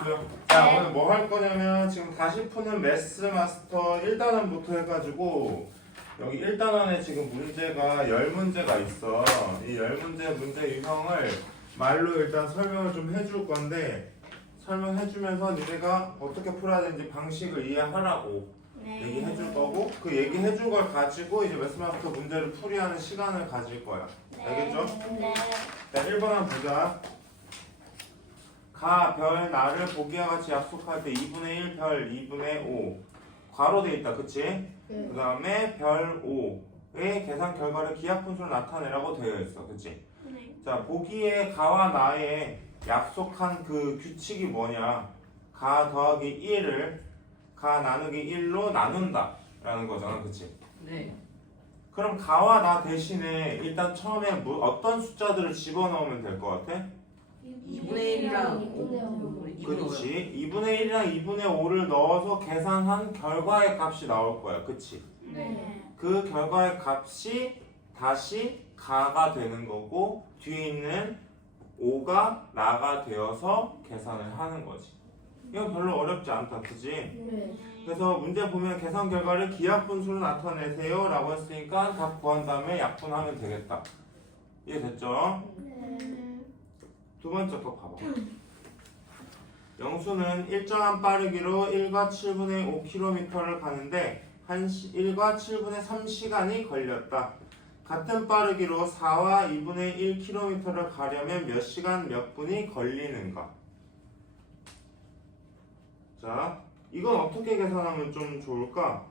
됐고요. 자, 오늘 뭐 할 거냐면 지금 다시 푸는 매스 마스터 1단원부터 해가지고 여기 1단원에 지금 문제가 10문제가 있어. 이 10문제 문제 유형을 말로 일단 설명을 좀 해줄 건데 설명해주면서 니네가 어떻게 풀어야 되는지 방식을 이해하라고 얘기해줄 거고 그 얘기해준 걸 가지고 이제 매스 마스터 문제를 풀이하는 시간을 가질 거야. 알겠죠? 네. 자, 1번 한번 보자. 가, 별, 나를 보기와 같이 약속할 때 2분의 1, 별, 2분의 5 괄호 돼 있다. 그치? 그 다음에 별 5의 계산 결과를 기하분수로 나타내라고 되어 있어. 그치? 네. 자, 보기에 가와 나의 약속한 그 규칙이 뭐냐? 가 더하기 1을 가 나누기 1로 나눈다 라는 거잖아. 그치? 네. 그럼 가와 나 대신에 일단 처음에 어떤 숫자들을 집어넣으면 될 것 같아? 2분의 1이랑 2분의 5. 그렇지. 2분의 1이랑 2분의 5를 넣어서 계산한 결과의 값이 나올 거야. 그치? 네. 그 결과의 값이 다시 가가 되는 거고 뒤에 있는 5가 나가 되어서 계산을 하는 거지. 이건 별로 어렵지 않다. 그지? 그래서 문제 보면 계산 결과를 기하분수로 나타내세요 라고 했으니까 답 구한 다음에 약분하면 되겠다. 이해됐죠? 두 번째 거 봐봐. 영수는 일정한 빠르기로 1과 7분의 5km를 가는데 1과 7분의 3시간이 걸렸다. 같은 빠르기로 4와 2분의 1km를 가려면 몇 시간 몇 분이 걸리는가? 자, 이건 어떻게 계산하면 좀 좋을까?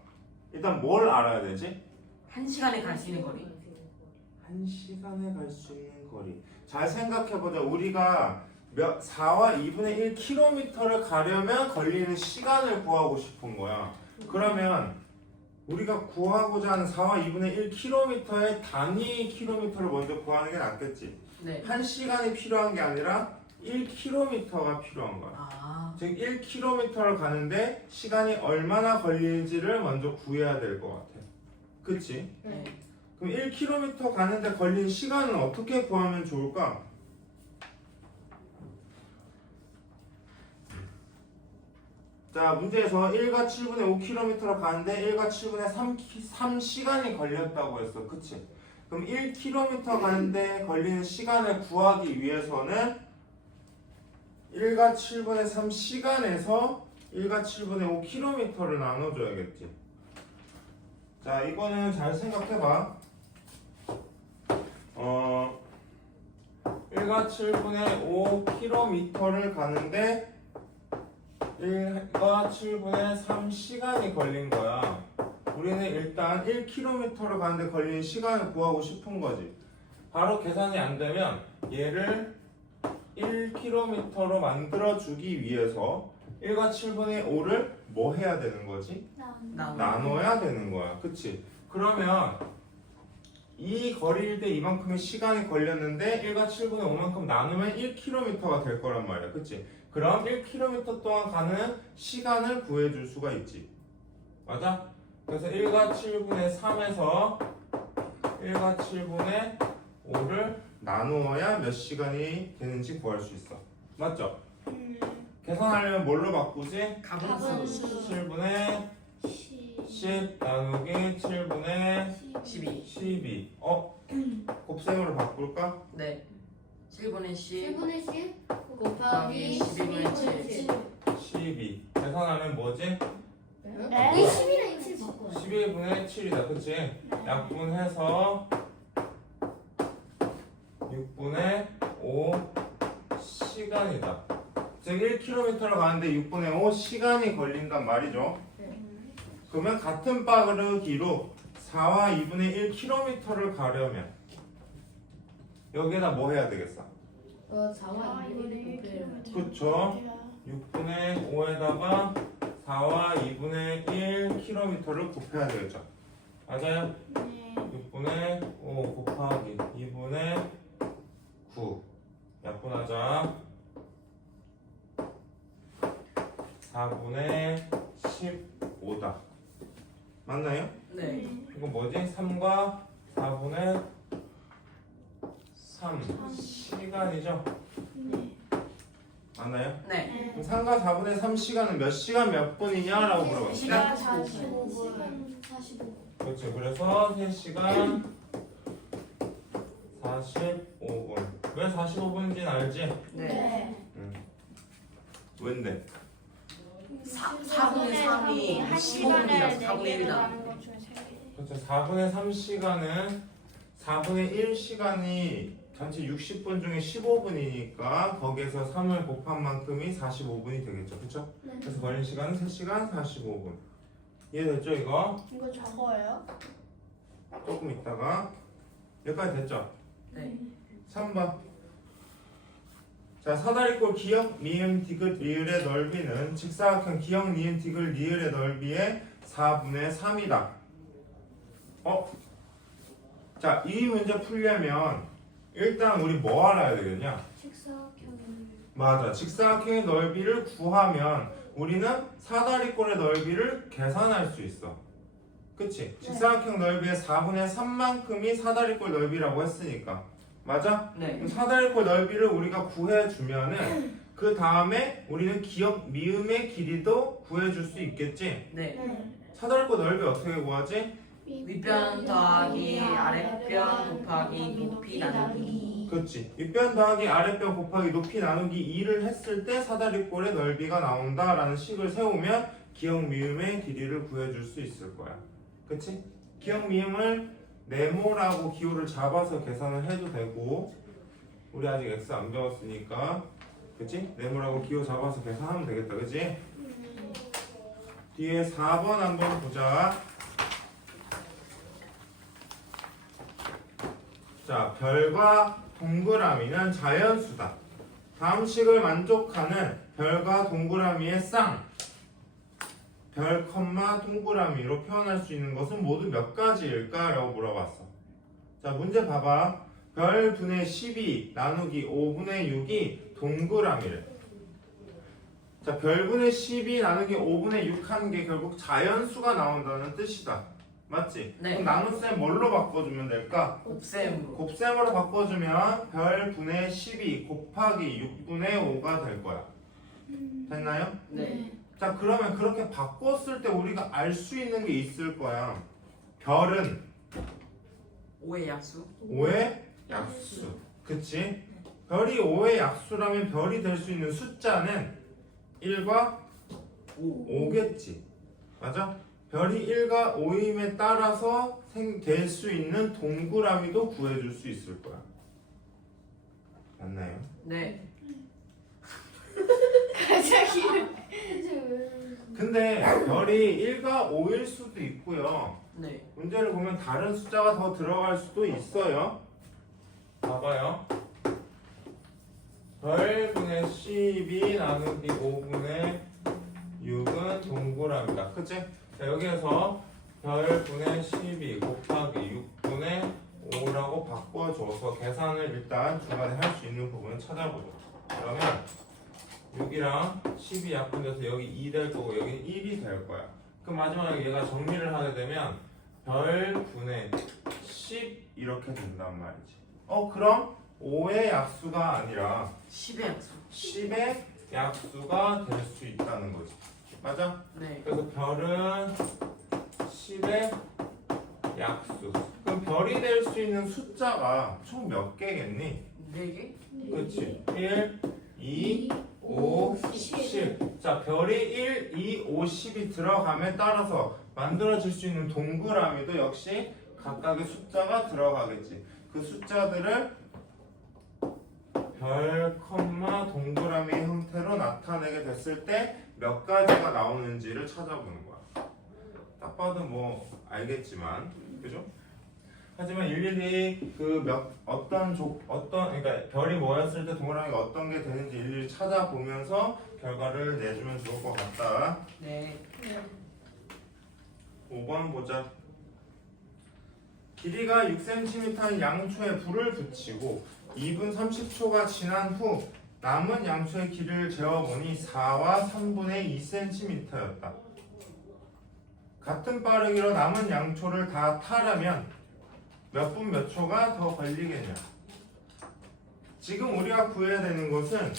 일단 뭘 알아야 되지? 1시간에 갈 수 있는 거리. 1시간에 갈 수 있는 거리. 잘 생각해보자. 우리가 4와 2분의 1km를 가려면 걸리는 시간을 구하고 싶은 거야. 그러면 우리가 구하고자 하는 4와 2분의 1km의 단위 킬로미터를 먼저 구하는 게 낫겠지. 네. 1시간이 필요한 게 아니라 1km가 필요한 거야. 아. 즉 1km를 가는데 시간이 얼마나 걸리는지를 먼저 구해야 될 것 같아. 그치? 네. 그럼 1km 가는데 걸린 시간은 어떻게 구하면 좋을까? 자, 문제에서 1과 7분의 5km를 가는데 1과 7분의 3시간이 걸렸다고 했어. 그치? 그럼 1km 가는데 걸리는 시간을 구하기 위해서는 1과 7분의 3시간에서 1과 7분의 5km를 나눠줘야겠지. 자, 이거는 잘 생각해봐. 1과 7분의 5km를 가는데 1과 7분의 3시간이 걸린 거야. 우리는 일단 1km를 가는데 걸린 시간을 구하고 싶은 거지. 바로 계산이 안 되면 얘를 1km로 만들어주기 위해서 1과 7분의 5를 뭐 해야 되는 거지? 나눠야 되는 거야. 그치? 그러면 이 거리일 때 이만큼의 시간이 걸렸는데 1과 7분의 5만큼 나누면 1km가 될 거란 말이야. 그치? 그럼 1km 동안 가는 시간을 구해줄 수가 있지. 맞아? 그래서 1과 7분의 3에서 1과 7분의 5를 나누어야 몇 시간이 되는지 구할 수 있어. 맞죠? 계산하려면 뭘로 바꾸지? 가분수. 7분의 10 나누기 7분의 12. 곱셈으로 바꿀까? 네. 7분의 10 7분의 10 곱하기 12분의 7. 12. 계산하면 뭐지? 네? 10이랑 7 바꿔요. 11분의 7이다. 그치? 약분해서 6분의 5 시간이다. 즉 1km를 가는데 6분의 5 시간이 걸린단 말이죠. 그러면 같은 빠르기로 4와 2분의 1km를 가려면 여기에다 뭐 해야 되겠어? 4와 2분의 1 그쵸? 6분의 5에다가 4와 2분의 1km를 곱해야 되겠죠. 맞아요? 6분의 5 곱하기 2분의 9 약분하자. 4분의 15다. 맞나요? 네. 이거 뭐지? 3과 4분의 3 시간이죠? 맞나요? 네. 그럼 3과 4분의 3 시간은 몇 시간 몇 분이냐라고 물어봤어요. 시간 45분. 45분. 그렇죠. 그래서 3시간 45분. 왜 45분인지는 알지? 네. 왠데? 4분의 3이 15분이라서 4분의 1이다. 그렇죠. 4분의 3시간은 4분의 1시간이 전체 60분 중에 15분이니까 거기에서 3을 곱한 만큼이 45분이 되겠죠. 그렇죠? 네. 그래서 걸린 시간은 3시간 45분. 이해됐죠 이거? 이거 적어요? 조금 있다가 여기까지 됐죠? 네. 3번. 자, 사다리꼴 기역, 미음, 디귿, 리을의 넓이는 직사각형 기역, 니은, 디귿, 리을의 넓이의 4분의 3이다. 자, 이 문제 풀려면 일단 우리 뭐 알아야 되겠냐? 직사각형을. 맞아. 직사각형의 넓이를 구하면 우리는 사다리꼴의 넓이를 계산할 수 있어. 그치? 직사각형 넓이의 4분의 3만큼이 사다리꼴 넓이라고 했으니까. 맞아? 네. 그럼 사다리꼴 넓이를 우리가 구해주면은 그 다음에 우리는 기역 미음의 길이도 구해줄 수 있겠지? 네. 사다리꼴 넓이 어떻게 구하지? 윗변 더하기 아랫변 곱하기 높이 나누기. 그렇지. 윗변 더하기 아랫변 곱하기 높이 나누기 2를 했을 때 사다리꼴의 넓이가 나온다라는 식을 세우면 기역 미음의 길이를 구해줄 수 있을 거야. 그치? 기역 미음을 네모라고 기호를 잡아서 계산을 해도 되고 우리 아직 x 안 배웠으니까 그치? 네모라고 기호 잡아서 계산하면 되겠다. 그치? 뒤에 4번 한번 보자. 자, 별과 동그라미는 자연수다. 다음 식을 만족하는 별과 동그라미의 쌍, 별, 동그라미로 표현할 수 있는 것은 모두 몇 가지일까? 라고 물어봤어. 자, 문제 봐봐. 별 분의 12 나누기 5분의 6이 동그라미래. 자, 별 분의 12 나누기 5분의 6 하는 게 결국 자연수가 나온다는 뜻이다. 맞지? 네. 그럼 나눗셈 뭘로 바꿔주면 될까? 곱셈으로. 곱셈으로 바꿔주면 별 분의 12 곱하기 6분의 5가 될 거야. 됐나요? 네. 자, 그러면 그렇게 바꿨을 때 우리가 알 수 있는 게 있을 거야. 별은 5의 약수. 5의 약수. 그치? 별이 5의 약수라면 별이 될 수 있는 숫자는 1과 5겠지. 맞아? 별이 1과 5임에 따라서 될 수 있는 동그라미도 구해줄 수 있을 거야. 맞나요? 네. 근데 별이 1과 5일 수도 있고요. 네. 문제를 보면 다른 숫자가 더 들어갈 수도 있어요. 봐봐요. 별 분의 12 나누기 5분의 6은 동그라미다. 그치? 자, 여기에서 별 분의 12 곱하기 6분의 5라고 바꿔줘서 계산을 일단 중간에 할 수 있는 부분을 찾아보자. 그러면 6이랑 10이 약분돼서 여기 2 될 거고 여기 1이 될 거야. 그럼 마지막에 얘가 정리를 하게 되면 별 분의 10 이렇게 된단 말이지. 그럼 5의 약수가 아니라 10의 약수. 10의 약수가 될 수 있다는 거지. 맞아? 네. 그래서 별은 10의 약수. 그럼 별이 될 수 있는 숫자가 총 몇 개겠니? 4개? 그렇지. 1, 2, 5, 10. 자, 별이 1, 2, 5, 10이 들어감에 따라서 만들어질 수 있는 동그라미도 역시 각각의 숫자가 들어가겠지. 그 숫자들을 별, 동그라미 형태로 나타내게 됐을 때 몇 가지가 나오는지를 찾아보는 거야. 딱 봐도 뭐 알겠지만, 그죠? 하지만 일일이 그러니까 별이 모였을 때 동그라미가 어떤 게 되는지 일일이 찾아보면서 결과를 내주면 좋을 것 같다. 네. 5번 보자. 길이가 6cm인 양초에 불을 붙이고 2분 30초가 지난 후 남은 양초의 길이를 재어보니 4와 3분의 2cm였다. 같은 빠르기로 남은 양초를 다 타려면 몇 분 몇 초가 더 걸리겠냐? 지금 우리가 구해야 되는 것은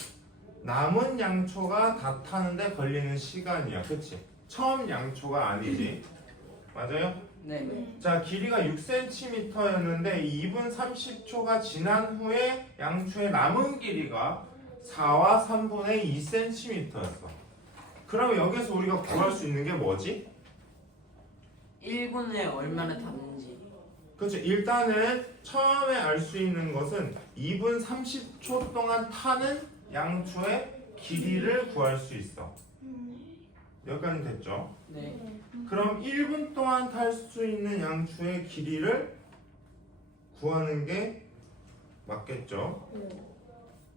남은 양초가 다 타는데 걸리는 시간이야. 그치? 처음 양초가 아니지. 맞아요? 네. 자, 길이가 6cm였는데 2분 30초가 지난 후에 양초의 남은 길이가 4와 3분의 2cm였어. 그럼 여기서 우리가 구할 수 있는 게 뭐지? 1분에 얼마나 탔는지. 그렇죠. 일단은 처음에 알 수 있는 것은 2분 30초 동안 타는 양초의 길이를 구할 수 있어. 여기까지 됐죠? 네. 그럼 1분 동안 탈 수 있는 양초의 길이를 구하는 게 맞겠죠?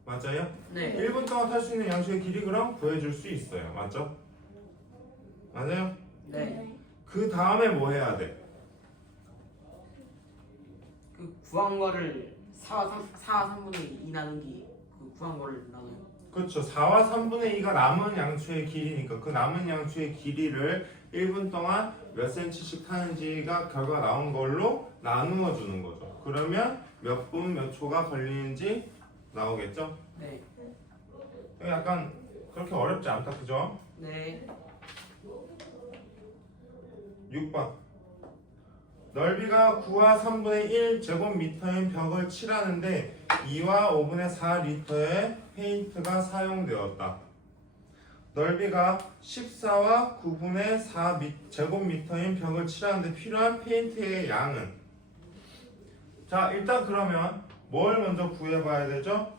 맞아요? 네. 1분 동안 탈 수 있는 양초의 길이 그럼 구해줄 수 있어요. 맞죠? 맞아요? 네. 그 다음에 뭐 해야 돼? 그 구한 거를 4와 3분의 2 나누기 그 구한 거를 나눠요. 그렇죠. 4와 3분의 2가 남은 양초의 길이니까 그 남은 양초의 길이를 1분 동안 몇 cm씩 타는지가 결과 나온 걸로 나누어 주는 거죠. 그러면 몇 분 몇 초가 걸리는지 나오겠죠? 네. 약간 그렇게 어렵지 않다. 그죠? 네. 6번. 넓이가 9와 3분의 1 제곱미터인 벽을 칠하는데 2와 5분의 4리터의 페인트가 사용되었다. 넓이가 14와 9분의 4 제곱미터인 벽을 칠하는데 필요한 페인트의 양은? 자, 일단 그러면 뭘 먼저 구해봐야 되죠?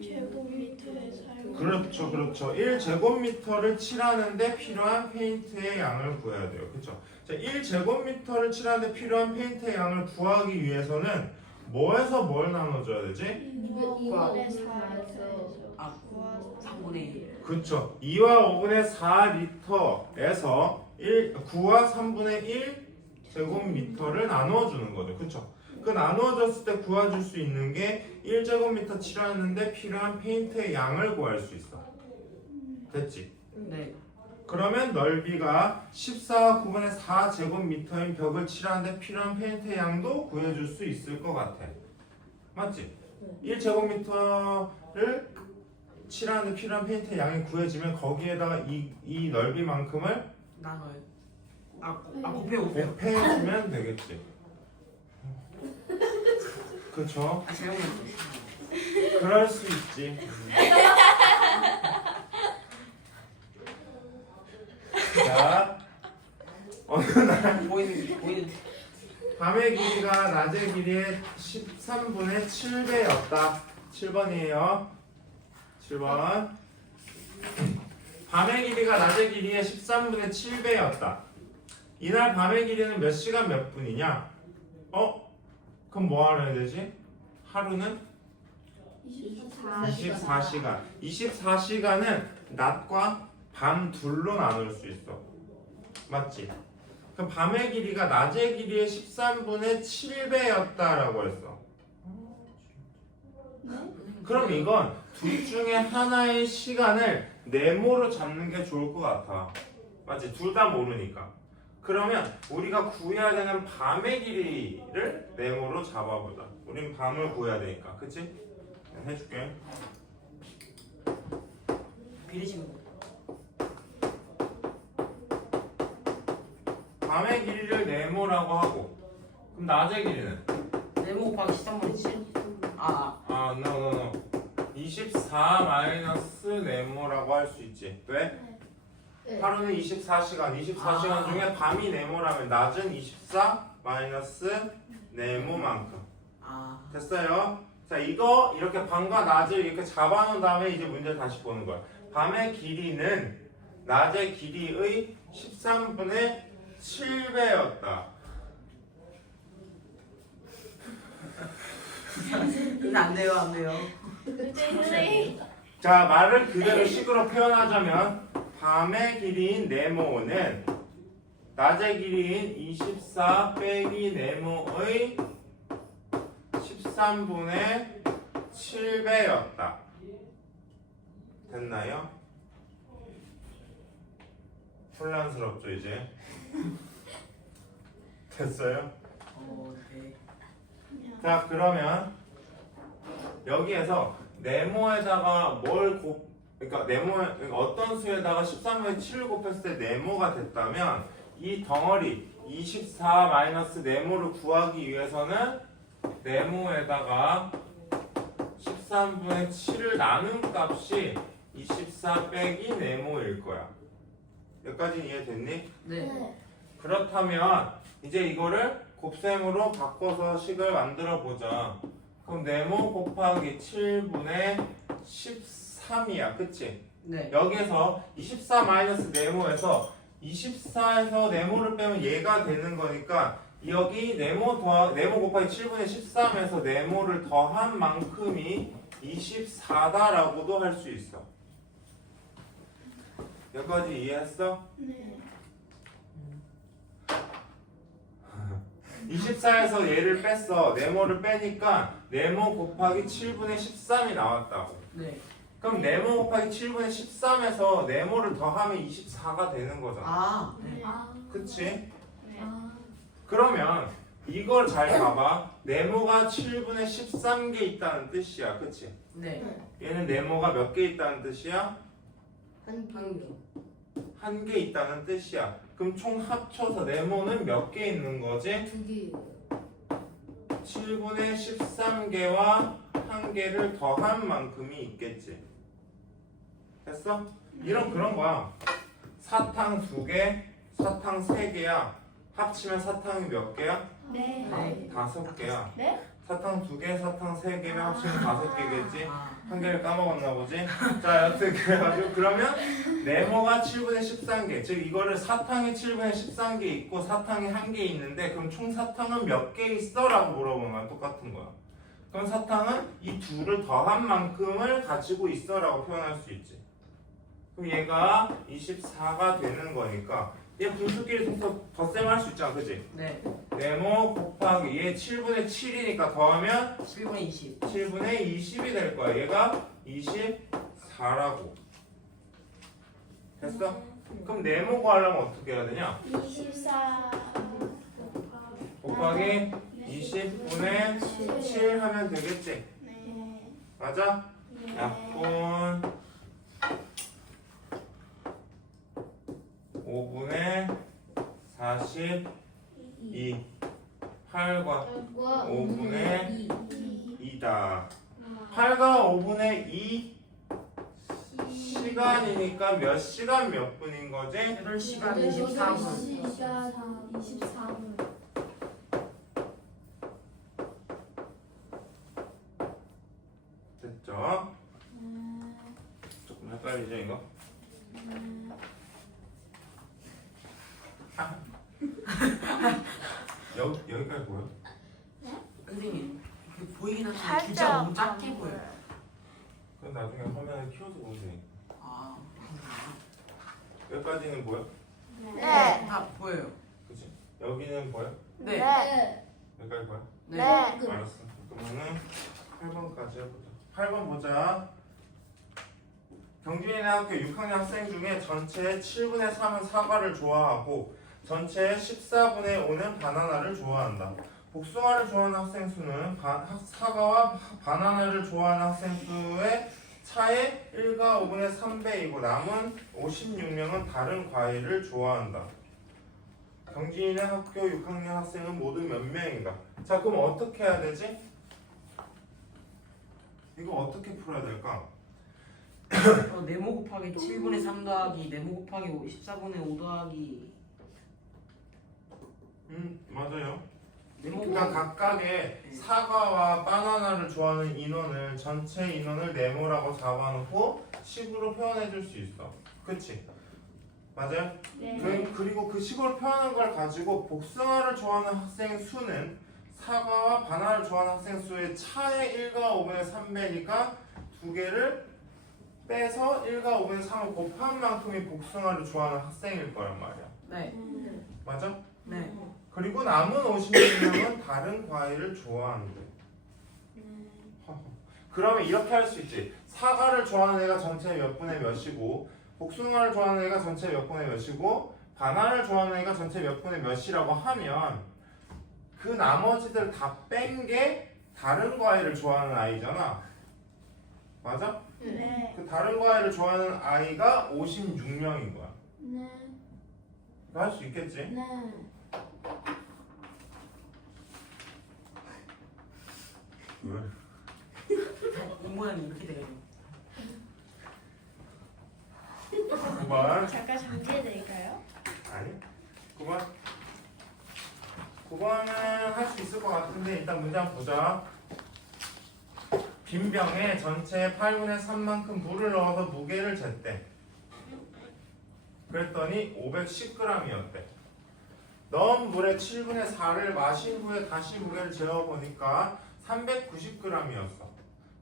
제곱미터에 사용. 그렇죠, 그렇죠. 1제곱미터를 칠하는데 필요한 페인트의 양을 구해야 돼요. 그렇죠? 자, 1제곱미터를 칠하는데 필요한 페인트의 양을 구하기 위해서는 뭐에서 뭘 나눠줘야 되지? 2분의 4에서 아, 3분의 1. 그렇죠. 2와 5분의 4리터에서 9와 3분의 1 제곱미터를 나누어주는 거죠. 그렇죠? 그 나누어졌을 때 구해줄 수 있는 게 1제곱미터 칠하는데 필요한 페인트의 양을 구할 수 있어. 됐지? 네. 그러면 넓이가 14와 9분의 4제곱미터인 벽을 칠하는데 필요한 페인트의 양도 구해줄 수 있을 것 같아. 맞지? 1제곱미터를 칠하는데 필요한 페인트의 양이 구해지면 거기에다가 이 넓이만큼을 나눠요. 곱해요. 곱해주면 되겠지. 그쵸? 아, 제가 그럴 수 있지. 자, 어느 날 보이는 밤의 길이가 낮의 길이의 13분의 7배였다. 7번이에요. 7번. 밤의 길이가 낮의 길이의 13분의 7배였다. 이날 밤의 길이는 몇 시간 몇 분이냐? 그럼 뭐 알아야 되지? 하루는 24시간. 24시간은 낮과 밤 둘로 나눌 수 있어. 맞지? 그럼 밤의 길이가 낮의 길이의 13분의 7배였다라고 했어. 그럼 이건 둘 중에 하나의 시간을 네모로 잡는 게 좋을 것 같아. 맞지? 둘 다 모르니까. 그러면 우리가 구해야 되는 밤의 길이를 네모로 잡아보자. 우린 밤을 구해야 되니까. 그치? 해줄게. 비례식은 밤의 길이를 네모라고 하고 그럼 낮의 길이는? 네모 곱하기 13분의 7. no. 24 마이너스 네모라고 할 수 있지. 왜? 하루는 24시간. 24시간 중에 밤이 네모라면 낮은 24 마이너스 네모만큼. 됐어요? 자, 이거 이렇게 밤과 낮을 이렇게 잡아놓은 다음에 이제 문제를 다시 보는 거야. 밤의 길이는 낮의 길이의 13분의 7배였다. 안 돼요. 자, 말을 그대로 식으로 표현하자면 밤의 길이인 네모는 낮의 길이인 24 빼기 네모의 13분의 7배였다. 됐나요? 혼란스럽죠 이제? 됐어요? 네. 자, 그러면 여기에서 네모에다가 뭘 그러니까 그러니까 어떤 수에다가 13분의 7을 곱했을 때 네모가 됐다면 이 덩어리 24 마이너스 네모를 구하기 위해서는 네모에다가 13분의 7을 나눈 값이 24 빼기 네모일 거야. 여기까지 이해됐니? 네. 그렇다면 이제 이거를 곱셈으로 바꿔서 식을 만들어 보자. 그럼 네모 곱하기 7분의 13이야. 그치? 네. 여기에서 24 마이너스 네모에서 24에서 네모를 빼면 얘가 되는 거니까 여기 네모 곱하기 7분의 13에서 네모를 더한 만큼이 24다라고도 할 수 있어. 여기까지 이해했어? 네. 24에서 얘를 뺐어. 네모를 빼니까 네모 곱하기 7분의 13이 나왔다고. 네. 그럼 네모 곱하기 7분의 13에서 네모를 더하면 24가 되는 거잖아. 아. 네. 그치? 네. 그러면 이걸 잘 봐봐. 네모가 7분의 13개 있다는 뜻이야. 그치? 네. 얘는 네모가 몇 개 있다는 뜻이야? 한 개. 한 개 있다는 뜻이야. 그럼 총 합쳐서 네모는 몇 개 있는 거지? 2개. 7분의 13개와 한 개를 더한 만큼이 있겠지. 됐어? 이런 그런 거야. 사탕 2개, 사탕 3개야. 합치면 사탕이 몇 개야? 네. 네. 5개야. 네? 사탕 2개, 사탕 3개면 합치면 5개겠지? 아. 한 개를 까먹었나 보지? 자, 여튼 그래가지고 그러면 네모가 7분의 13개, 즉 이거를 사탕이 7분의 13개 있고 사탕이 한 개 있는데 그럼 총 사탕은 몇 개 있어? 라고 물어보는 거야. 똑같은 거야. 그럼 사탕은 이 둘을 더한 만큼을 가지고 있어 라고 표현할 수 있지. 그럼 얘가 24가 되는 거니까 얘 분수끼리 덧셈할 수 있잖아. 그치? 네. 네모 곱하기 얘 7분의 7이니까 더하면 7분의 20. 7분의 20이 될 거야. 얘가 24라고. 됐어? 그럼 네모 구하려면 어떻게 해야 되냐? 24 곱하기 20분의 7 하면 되겠지? 네. 맞아? 네. 약분 5분의 42 8과 5분의 2다. 8과 5분의 2 시간이니까 몇 시간 몇 분인 거지? 8시간 24분. 24분. 됐죠? 조금 헷갈리죠 이거? 여기까지 보여? 선생님, 이게 보이긴 한데 살짝 진짜 너무 작게 보여요. 그럼 나중에 화면을 키워서 보면 되니까. 아. 여기까지는 보여? 네. 다 보여요. 그치? 여기는 보여? 네. 네. 여기까지 보여? 네. 알았어. 그러면은 8번까지 해보자. 8번 보자. 경준이네 학교 6학년 학생 중에 전체의 7분의 3은 사과를 좋아하고 전체의 14분의 5는 바나나를 좋아한다. 복숭아를 좋아하는 학생 수는 사과와 바나나를 좋아하는 학생 수의 차의 1과 5분의 3배이고 남은 56명은 다른 과일을 좋아한다. 경진이네 학교 6학년 학생은 모두 몇 명인가? 자, 그럼 어떻게 해야 되지? 이거 어떻게 풀어야 될까? 네모 곱하기 7분의 3 더하기 네모 곱하기 14분의 5 더하기 맞아요. 네모 그러니까 곱하기 각각의 사과와 바나나를 좋아하는 인원을 전체 인원을 네모라고 잡아놓고 식으로 표현해 줄 수 있어. 그치? 맞아요? 네. 그리고 그 식으로 표현한 걸 가지고 복숭아를 좋아하는 학생 수는 사과와 바나나를 좋아하는 학생 수의 차의 1과 5분의 3배니까 두 개를 빼서 1과 5분의 3을 곱한 만큼이 복숭아를 좋아하는 학생일 거란 말이야. 네. 맞아? 네. 그리고 남은 56명은 다른 과일을 좋아한대. 그러면 이렇게 할 수 있지. 사과를 좋아하는 애가 전체 몇 분의 몇이고 복숭아를 좋아하는 애가 전체 몇 분의 몇이고 바나나를 좋아하는 애가 전체 몇 분의 몇이라고 하면 그 나머지들 다 뺀 게 다른 과일을 좋아하는 아이잖아. 맞아? 네. 그 다른 과외를 좋아하는 아이가 56명인 거야. 네. 할 수 있겠지? 네. 왜? 이 모양이 이렇게 돼요. 9번. 잠깐 정지해드릴까요? 아니 9번 9번은 할 수 있을 것 같은데 일단 문제 한번 보자. 빈 병에 전체 8분의 3만큼 물을 넣어서 무게를 쟀대. 그랬더니 510g이었대. 넣은 물에 7분의 4를 마신 후에 다시 무게를 재어보니까 390g이었어.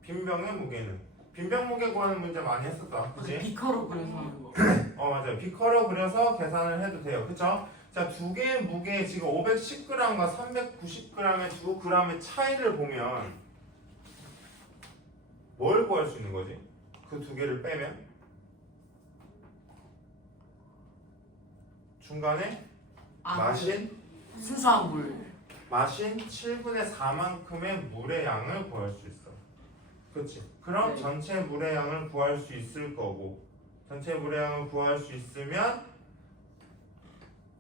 빈 병의 무게는. 빈병 무게 구하는 문제 많이 했었다. 그치? 비커로 그려서 하는 거. 맞아요. 비커로 그려서 계산을 해도 돼요. 그쵸? 자, 두 개의 무게 지금 510g과 390g의 두 g의 차이를 보면 뭘 구할 수 있는 거지? 그 두 개를 빼면 중간에 마신 순수한 물. 마신 7분의 4만큼의 물의 양을 구할 수 있어. 그치? 그럼 네. 전체 물의 양을 구할 수 있을 거고 전체 물의 양을 구할 수 있으면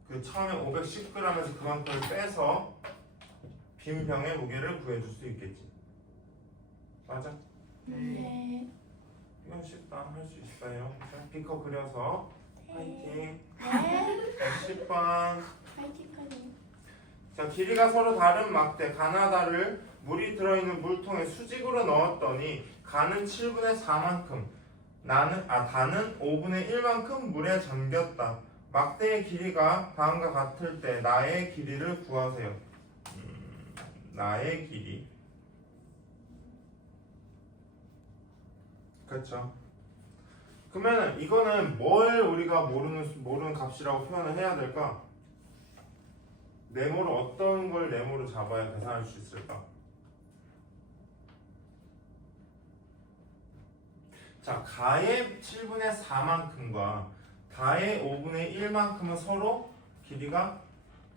그 처음에 510g에서 그만큼을 빼서 빈 병의 무게를 구해줄 수 있겠지. 맞아? 네. 이건 쉽다. 할 수 있어요. 자, 비커 그려서 파이팅. 네. 10번. 파이팅까지. 자, 길이가 서로 다른 막대 가나다를 물이 들어있는 물통에 수직으로 넣었더니 가는 7분의 4만큼 다는 5분의 1만큼 물에 잠겼다. 막대의 길이가 다음과 같을 때 나의 길이를 구하세요. 나의 길이. 그렇죠. 그러면 이거는 뭘 우리가 모르는 값이라고 표현을 해야 될까? 네모를 어떤 걸 네모로 잡아야 계산할 수 있을까? 자, 가의 7분의 4만큼과 다의 5분의 1만큼은 서로 길이가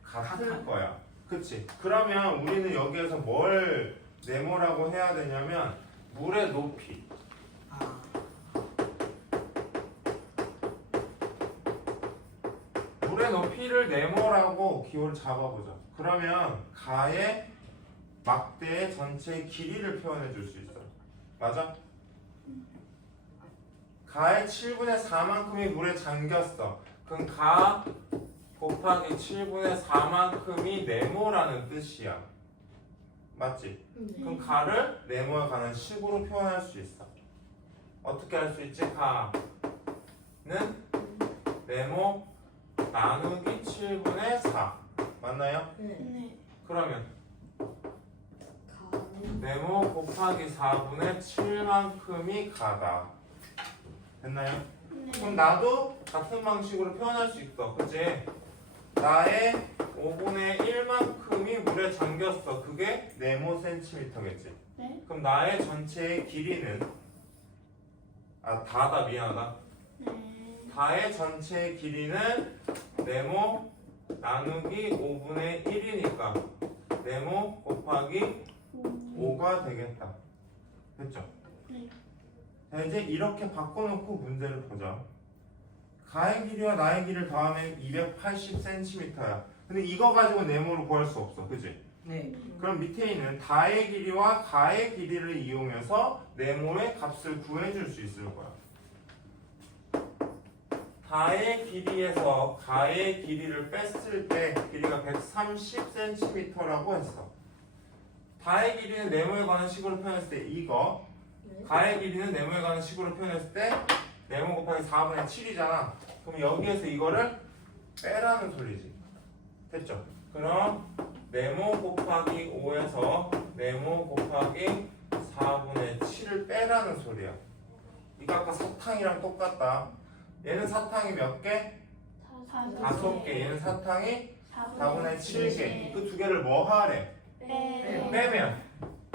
같을 거야. 그치? 그러면 우리는 여기에서 뭘 네모라고 해야 되냐면 물의 높이. 아, 물의 높이를 네모라고 기호를 잡아보자. 그러면 가의 막대의 전체 길이를 표현해 줄 수 있어. 맞아? 가의 7분의 4만큼이 물에 잠겼어. 그럼 가 곱하기 7분의 4만큼이 네모라는 뜻이야. 맞지? 그럼 가를 네모에 관한 식으로 표현할 수 있어. 어떻게 할 수 있지? 가는 네모 나누기 7분의 4 맞나요? 네. 그러면 가는. 네모 곱하기 4분의 7만큼이 가다. 됐나요? 네. 그럼 나도 같은 방식으로 표현할 수 있어. 그치? 나의 5분의 1만큼이 물에 잠겼어. 그게 네모 센티미터겠지. 네. 그럼 나의 전체의 길이는 다다 미안하다. 네. 다의 전체의 길이는 네모 나누기 5분의 1이니까 네모 곱하기 5가 되겠다. 됐죠? 네. 자, 이제 이렇게 바꿔놓고 문제를 보자. 가의 길이와 나의 길이를 더하면 280cm야. 근데 이거 가지고 네모를 구할 수 없어. 그치? 네. 그럼 밑에 있는 다의 길이와 가의 길이를 이용해서 네모의 값을 구해줄 수 있을 거야. 다의 길이에서 가의 길이를 뺐을 때 길이가 130cm라고 했어. 다의 길이는 네모에 관한 식으로 표현했을 때 이거, 가의 길이는 네모에 관한 식으로 표현했을 때 네모 곱하기 4분의 7이잖아. 그럼 여기에서 이거를 빼라는 소리지. 됐죠? 그럼 네모 곱하기 5에서 네모 곱하기 4분의 7을 빼라는 소리야. 이거 아까 사탕이랑 똑같다. 얘는 사탕이 몇 개? 5개. 얘는 사탕이 4분의 7개. 그 두 개를 뭐 하래? 네. 빼면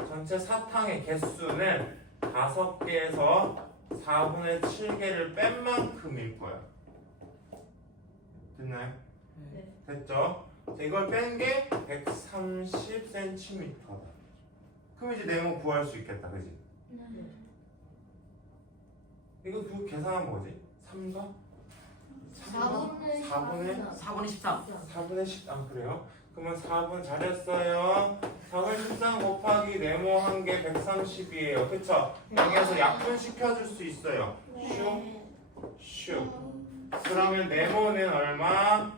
전체 사탕의 개수는 5개에서 4분의 7개를 뺀 만큼일 거야. 됐나요? 네. 됐죠? 자, 이걸 뺀 게 130cm다. 그럼 이제 네모 구할 수 있겠다. 그지? 네. 이거 그 계산한 뭐지? 3가? 4분의 4분의 13. 4분의 13 그래요? 그러면 4분 잘했어요. 4분의 13 곱하기 네모 한 개 130이에요. 그쵸? 여기에서 약분시켜줄 수 있어요. 슉. 그러면 네모는 얼마?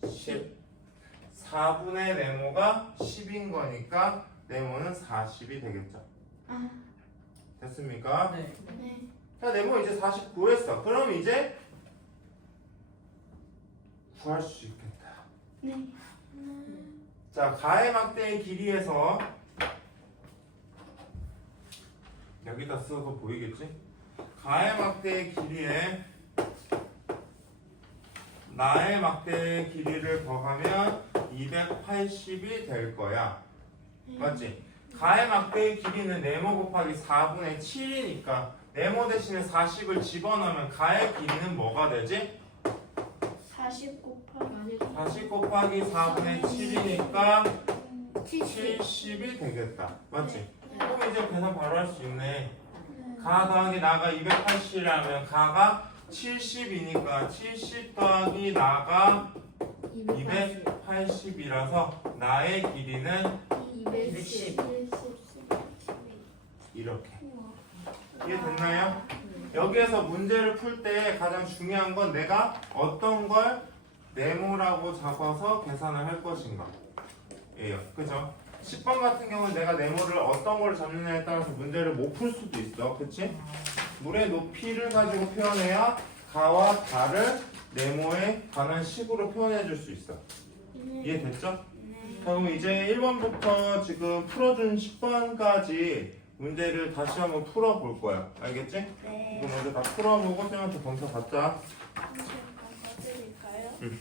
40. 4분의 네모가 10인 거니까 네모는 40이 되겠죠. 됐습니까? 네. 네. 자, 네모 이제 40 구했어. 그럼 이제 구할 수 있겠다. 네. 자, 가해 막대의 길이에서 여기다 써서 보이겠지? 가해 막대의 길이에 나의 막대의 길이를 더하면 280이 될 거야. 맞지? 가해 막대의 길이는 네모 곱하기 4분의 7이니까 네모 대신에 40을 집어넣으면 가해 길이는 뭐가 되지? 40 곱하기 40 곱하기 4분의 7이니까 70이 되겠다. 맞지? 그럼 이제 계산 바로 할 수 있네. 가 더하기 나가 280이라면 가가 70이니까 70 더하기 나가 280이라서 나의 길이는 210. 이렇게. 이해됐나요? 여기에서 문제를 풀 때 가장 중요한 건 내가 어떤 걸 네모라고 잡아서 계산을 할 것인가 예요. 그죠? 10번 같은 경우는 내가 네모를 어떤 걸 잡느냐에 따라서 문제를 못 풀 수도 있어. 그치? 물의 높이를 가지고 표현해야 가와 가를 네모에 관한 식으로 표현해 줄 수 있어. 이해됐죠? 자, 그럼 이제 1번부터 지금 풀어준 10번까지 문제를 다시 한번 풀어볼 거야. 알겠지? 네. 이거 먼저 다 풀어보고 쌤한테 검사 받자. 잠시만 봐드릴까요? 응.